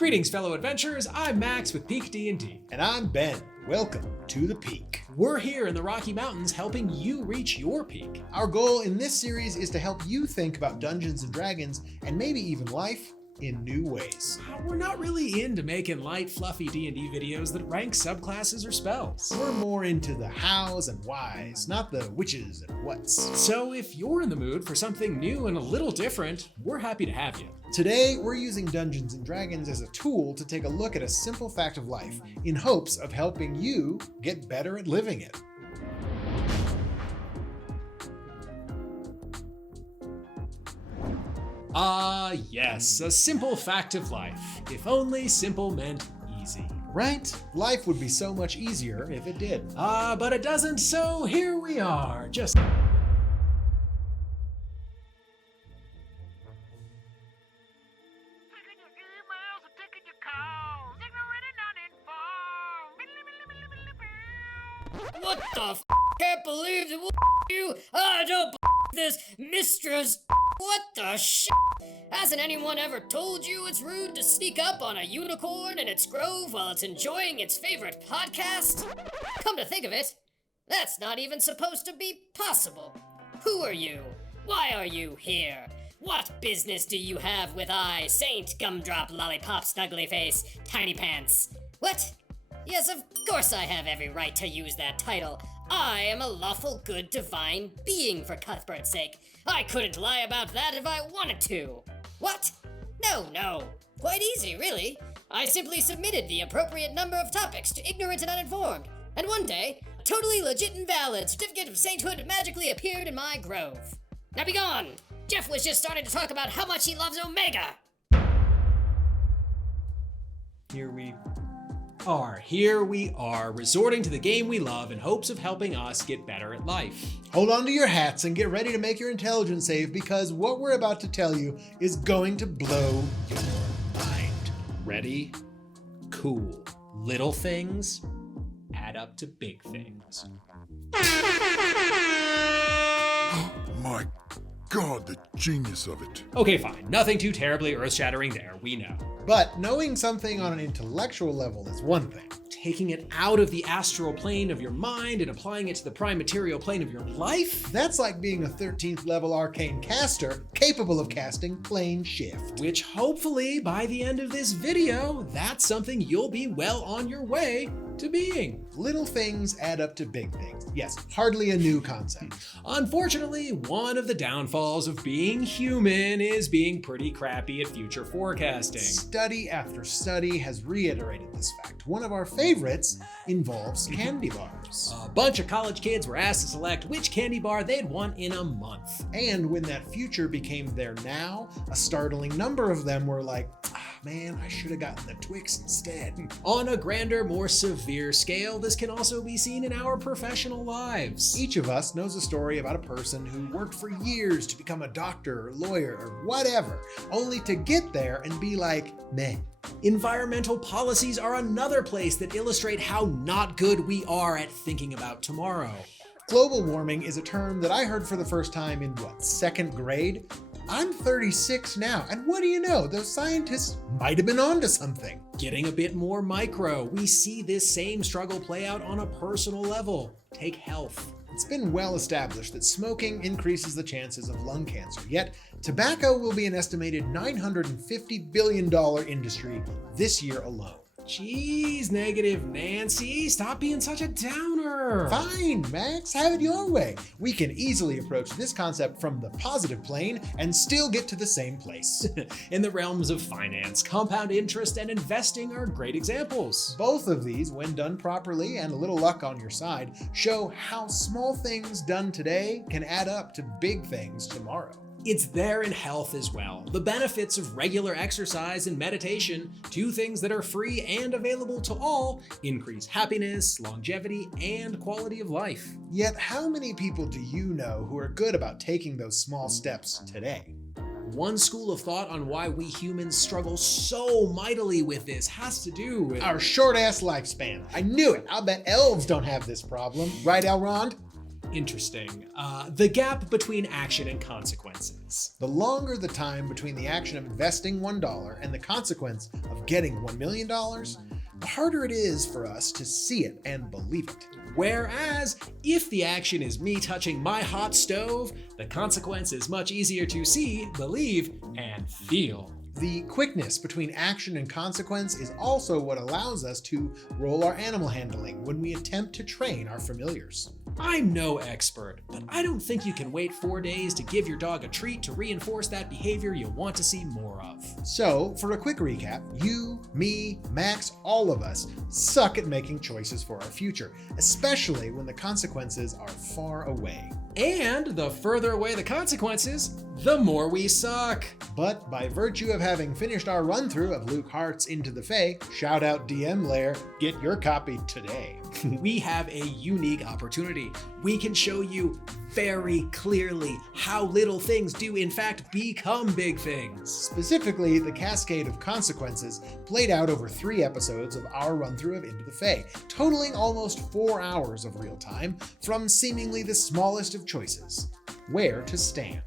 Greetings, fellow adventurers. I'm Max with peakdnd. And I'm Ben. Welcome to the Peak. We're here in the Rocky Mountains helping you reach your peak. Our goal in this series is to help you think about Dungeons and Dragons and maybe even life in new ways. We're not really into making light, fluffy D&D videos that rank subclasses or spells. We're more into the hows and whys, not the whiches and whats. So if you're in the mood for something new and a little different, we're happy to have you. Today, we're using Dungeons and Dragons as a tool to take a look at a simple fact of life in hopes of helping you get better at living it. Yes, a simple fact of life. If only simple meant easy. Right? Life would be so much easier if it did. But it doesn't, so here we are, just... What the f***? Can't believe it. You. I don't this, mistress. What the shit? Hasn't anyone ever told you it's rude to sneak up on a unicorn in its grove while it's enjoying its favorite podcast? Come to think of it, that's not even supposed to be possible. Who are you? Why are you here? What business do you have with I, Saint Gumdrop Lollipop Snugglyface Tiny Pants? What? Yes, of course I have every right to use that title. I am a lawful good divine being, for Cuthbert's sake. I couldn't lie about that if I wanted to. What? No. Quite easy, really. I simply submitted the appropriate number of topics to ignorant and uninformed, and one day, a totally legit and valid certificate of sainthood magically appeared in my grove. Now be gone! Jeff was just starting to talk about how much he loves Omega! Here we are, resorting to the game we love in hopes of helping us get better at life. Hold on to your hats and get ready to make your intelligence save, because what we're about to tell you is going to blow your mind. Ready? Cool. Little things add up to big things. My God, the genius of it. Okay, fine. Nothing too terribly earth-shattering there, we know. But knowing something on an intellectual level is one thing. Taking it out of the astral plane of your mind and applying it to the prime material plane of your life? That's like being a 13th level arcane caster capable of casting Plane Shift. Which hopefully, by the end of this video, that's something you'll be well on your way to being. Little things add up to big things. Yes, hardly a new concept. Unfortunately, one of the downfalls of being human is being pretty crappy at future forecasting. Study after study has reiterated this fact. One of our favorites involves candy bars. A bunch of college kids were asked to select which candy bar they'd want in a month. And when that future became their now, a startling number of them were like, man, I should have gotten the Twix instead. On a grander, more severe scale, this can also be seen in our professional lives. Each of us knows a story about a person who worked for years to become a doctor or lawyer or whatever, only to get there and be like, meh. Environmental policies are another place that illustrate how not good we are at thinking about tomorrow. Global warming is a term that I heard for the first time in, second grade? I'm 36 now, and what do you know? Those scientists might have been onto something. Getting a bit more micro, we see this same struggle play out on a personal level. Take health. It's been well established that smoking increases the chances of lung cancer, yet tobacco will be an estimated $950 billion industry this year alone. Jeez, negative Nancy, stop being such a downer. Fine, Max, have it your way. We can easily approach this concept from the positive plane and still get to the same place. In the realms of finance, compound interest and investing are great examples. Both of these, when done properly and a little luck on your side, show how small things done today can add up to big things tomorrow. It's there in health as well. The benefits of regular exercise and meditation, two things that are free and available to all, increase happiness, longevity, and quality of life. Yet how many people do you know who are good about taking those small steps today? One school of thought on why we humans struggle so mightily with this has to do with our short-ass lifespan. I knew it. I'll bet elves don't have this problem. Right, Elrond? Interesting. The gap between action and consequences. The longer the time between the action of investing $1 and the consequence of getting $1 million, the harder it is for us to see it and believe it. Whereas, if the action is me touching my hot stove, the consequence is much easier to see, believe, and feel. The quickness between action and consequence is also what allows us to roll our animal handling when we attempt to train our familiars. I'm no expert, but I don't think you can wait 4 days to give your dog a treat to reinforce that behavior you want to see more of. So, for a quick recap, you, me, Max, all of us suck at making choices for our future, especially when the consequences are far away. And the further away the consequences, the more we suck. But by virtue of having finished our run-through of Luke Hart's Into the Fae, shout out DM Lair, get your copy today. We have a unique opportunity. We can show you very clearly how little things do in fact become big things. Specifically, the cascade of consequences played out over 3 episodes of our run-through of Into the Fae, totaling almost 4 hours of real time from seemingly the smallest of choices: where to stand.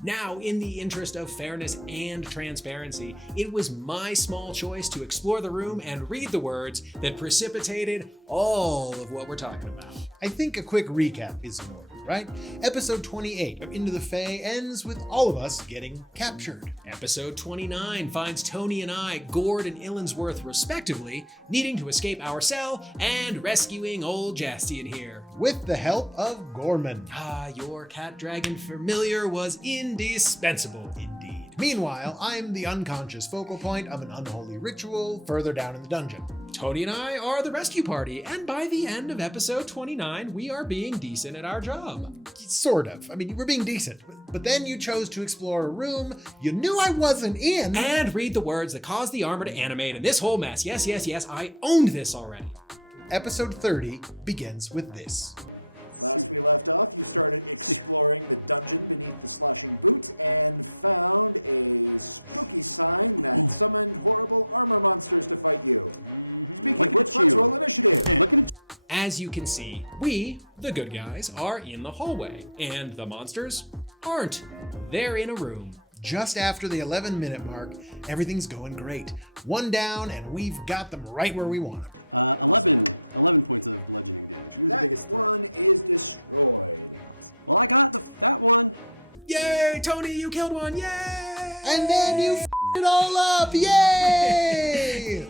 Now, in the interest of fairness and transparency, it was my small choice to explore the room and read the words that precipitated all of what we're talking about. I think a quick recap is in order, right? Episode 28 of Into the Fae ends with all of us getting captured. Episode 29 finds Tony and I, Gord and Illinsworth respectively, needing to escape our cell and rescuing old Jastian here. With the help of Gorman. Your cat dragon familiar was indispensable indeed. Meanwhile, I'm the unconscious focal point of an unholy ritual further down in the dungeon. Tony and I are the rescue party, and by the end of episode 29, we are being decent at our job. Sort of. I mean, you were being decent, but then you chose to explore a room you knew I wasn't in. And read the words that caused the armor to animate in this whole mess. Yes, I owned this already. Episode 30 begins with this. As you can see, we, the good guys, are in the hallway, and the monsters aren't. They're in a room. Just after the 11-minute mark, everything's going great. 1 down, and we've got them right where we want them. Yay, Tony, you killed one, yay! And then you f***ed it all up, yay!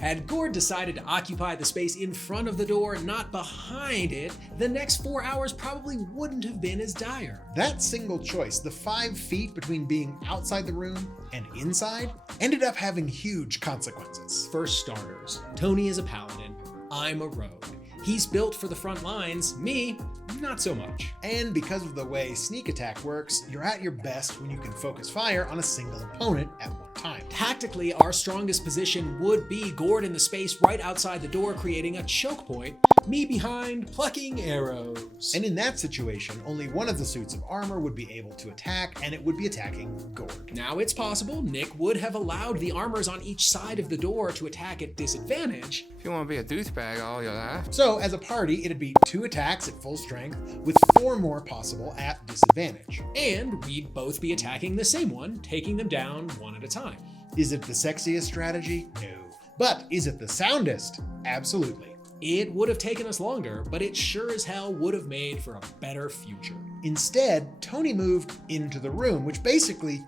Had Gord decided to occupy the space in front of the door, not behind it, the next 4 hours probably wouldn't have been as dire. That single choice, the 5 feet between being outside the room and inside, ended up having huge consequences. For starters, Tony is a paladin. I'm a rogue. He's built for the front lines, me, not so much. And because of the way sneak attack works, you're at your best when you can focus fire on a single opponent at one time. Tactically, our strongest position would be Gord in the space right outside the door, creating a choke point, me behind, plucking arrows. And in that situation, only one of the suits of armor would be able to attack, and it would be attacking Gord. Now it's possible Nick would have allowed the armors on each side of the door to attack at disadvantage. If you want to be a douchebag all your life. So, as a party, it'd be 2 attacks at full strength, with 4 more possible at disadvantage. And we'd both be attacking the same one, taking them down one at a time. Is it the sexiest strategy? No. But is it the soundest? Absolutely. It would have taken us longer, but it sure as hell would have made for a better future. Instead, Tony moved into the room, which basically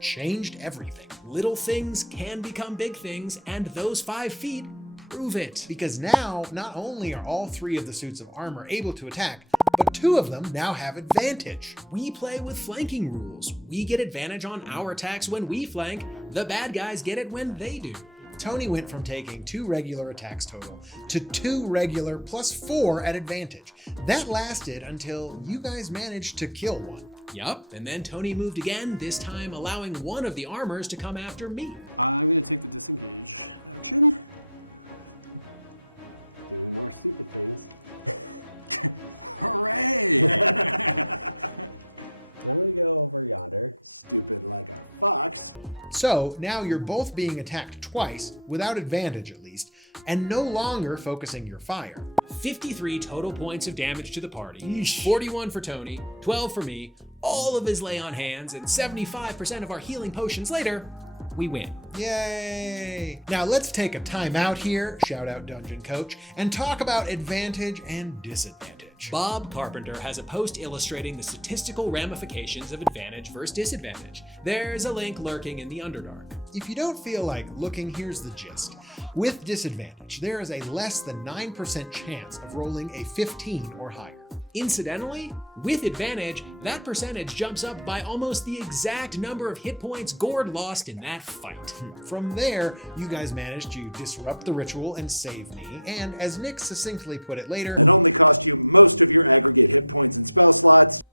changed everything. Little things can become big things, and those 5 feet prove it. Because now, not only are all 3 of the suits of armor able to attack, but 2 of them now have advantage. We play with flanking rules. We get advantage on our attacks when we flank. The bad guys get it when they do. Tony went from taking 2 regular attacks total to 2 regular plus 4 at advantage. That lasted until you guys managed to kill one. Yup, and then Tony moved again, this time allowing one of the armors to come after me. So now you're both being attacked twice, without advantage at least, and no longer focusing your fire. 53 total points of damage to the party, Yeesh. 41 for Tony, 12 for me, all of his lay on hands, and 75% of our healing potions later, we win. Yay! Now let's take a time out here, shout out Dungeon Coach, and talk about advantage and disadvantage. Bob Carpenter has a post illustrating the statistical ramifications of advantage versus disadvantage. There's a link lurking in the Underdark. If you don't feel like looking, here's the gist. With disadvantage, there is a less than 9% chance of rolling a 15 or higher. Incidentally, with advantage, that percentage jumps up by almost the exact number of hit points Gord lost in that fight. From there, you guys managed to disrupt the ritual and save me, and as Nick succinctly put it later,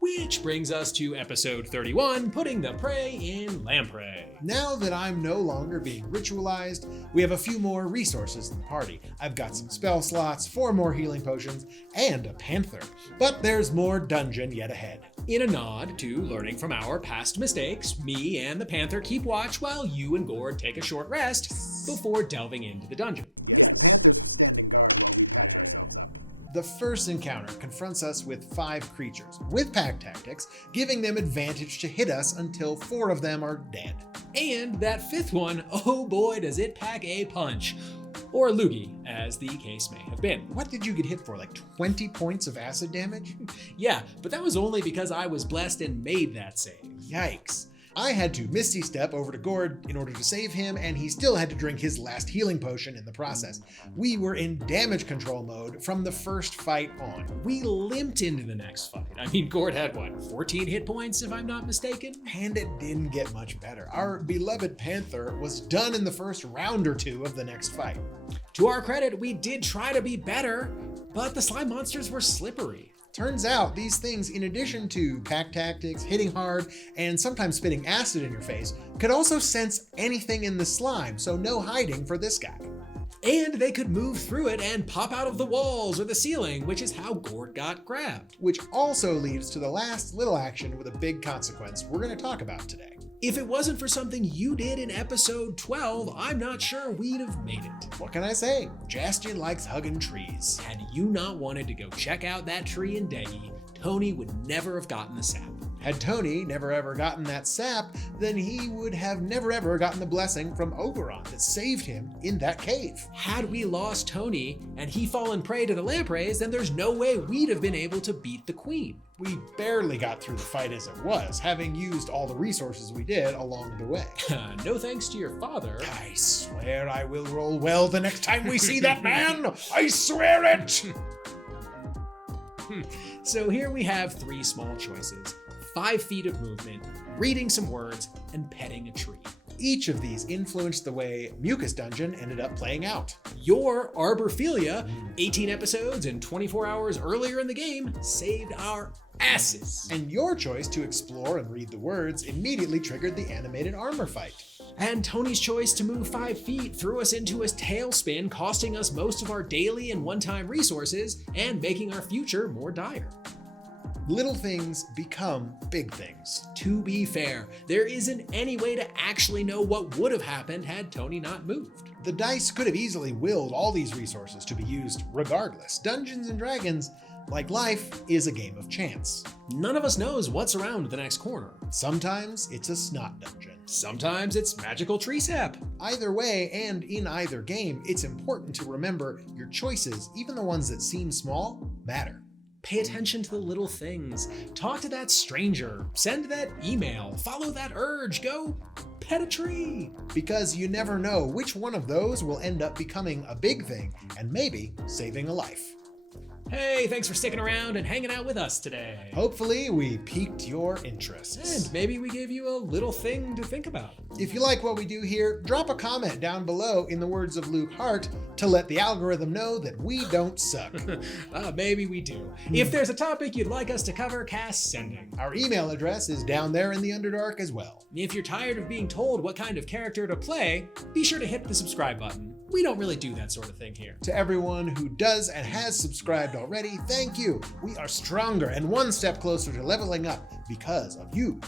Which brings us to episode 31, putting the prey in lamprey. now that I'm no longer being ritualized, we have a few more resources in the party. I've got some spell slots, 4 more healing potions, and a panther. But there's more dungeon yet ahead. In a nod to learning from our past mistakes, me and the panther keep watch while you and Gord take a short rest before delving into the dungeon. The first encounter confronts us with 5 creatures, with pack tactics, giving them advantage to hit us until 4 of them are dead. And that 5th one, oh boy does it pack a punch. Or loogie, as the case may have been. What did you get hit for, like 20 points of acid damage? Yeah, but that was only because I was blessed and made that save. Yikes. I had to Misty Step over to Gord in order to save him, and he still had to drink his last healing potion in the process. We were in damage control mode from the first fight on. We limped into the next fight. I mean, Gord had what, 14 hit points if I'm not mistaken? And it didn't get much better. Our beloved Panther was done in the first round or 2 of the next fight. To our credit, we did try to be better, but the slime monsters were slippery. Turns out these things, in addition to pack tactics, hitting hard, and sometimes spitting acid in your face, could also sense anything in the slime, so no hiding for this guy. And they could move through it and pop out of the walls or the ceiling, which is how Gord got grabbed. Which also leads to the last little action with a big consequence we're going to talk about today. If it wasn't for something you did in episode 12, I'm not sure we'd have made it. What can I say? Jastian likes hugging trees. Had you not wanted to go check out that tree in Deggy, Tony would never have gotten the sap. Had Tony never ever gotten that sap, then he would have never ever gotten the blessing from Oberon that saved him in that cave. Had we lost Tony and he fallen prey to the lampreys, then there's no way we'd have been able to beat the queen. We barely got through the fight as it was, having used all the resources we did along the way. No thanks to your father. I swear I will roll well the next time we see that man! I swear it! So here we have 3 small choices. 5 feet of movement, reading some words, and petting a tree. Each of these influenced the way Mucus Dungeon ended up playing out. Your Arborphilia, 18 episodes and 24 hours earlier in the game, saved our asses. And your choice to explore and read the words immediately triggered the animated armor fight. And Tony's choice to move 5 feet threw us into a tailspin, costing us most of our daily and one-time resources and making our future more dire. Little things become big things. To be fair, there isn't any way to actually know what would have happened had Tony not moved. The dice could have easily willed all these resources to be used regardless. Dungeons and Dragons, like life, is a game of chance. None of us knows what's around the next corner. Sometimes it's a snot dungeon. Sometimes it's magical tree sap. Either way, and in either game, it's important to remember your choices, even the ones that seem small, matter. Pay attention to the little things. Talk to that stranger. Send that email. Follow that urge. Go pet a tree. Because you never know which one of those will end up becoming a big thing and maybe saving a life. Hey, thanks for sticking around and hanging out with us today. Hopefully we piqued your interests. And maybe we gave you a little thing to think about. If you like what we do here, drop a comment down below in the words of Luke Hart to let the algorithm know that we don't suck. Maybe we do. If there's a topic you'd like us to cover, cast sending. Our email address is down there in the Underdark as well. If you're tired of being told what kind of character to play, be sure to hit the subscribe button. We don't really do that sort of thing here. To everyone who does and has subscribed already, thank you. We are stronger and one step closer to leveling up because of you.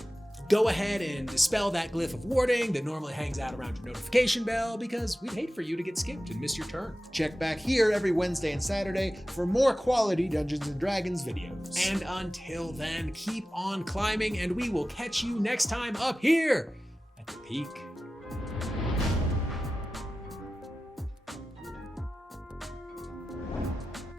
Go ahead and dispel that glyph of warding that normally hangs out around your notification bell, because we'd hate for you to get skipped and miss your turn. Check back here every Wednesday and Saturday for more quality Dungeons & Dragons videos. And until then, keep on climbing, and we will catch you next time up here at the peak.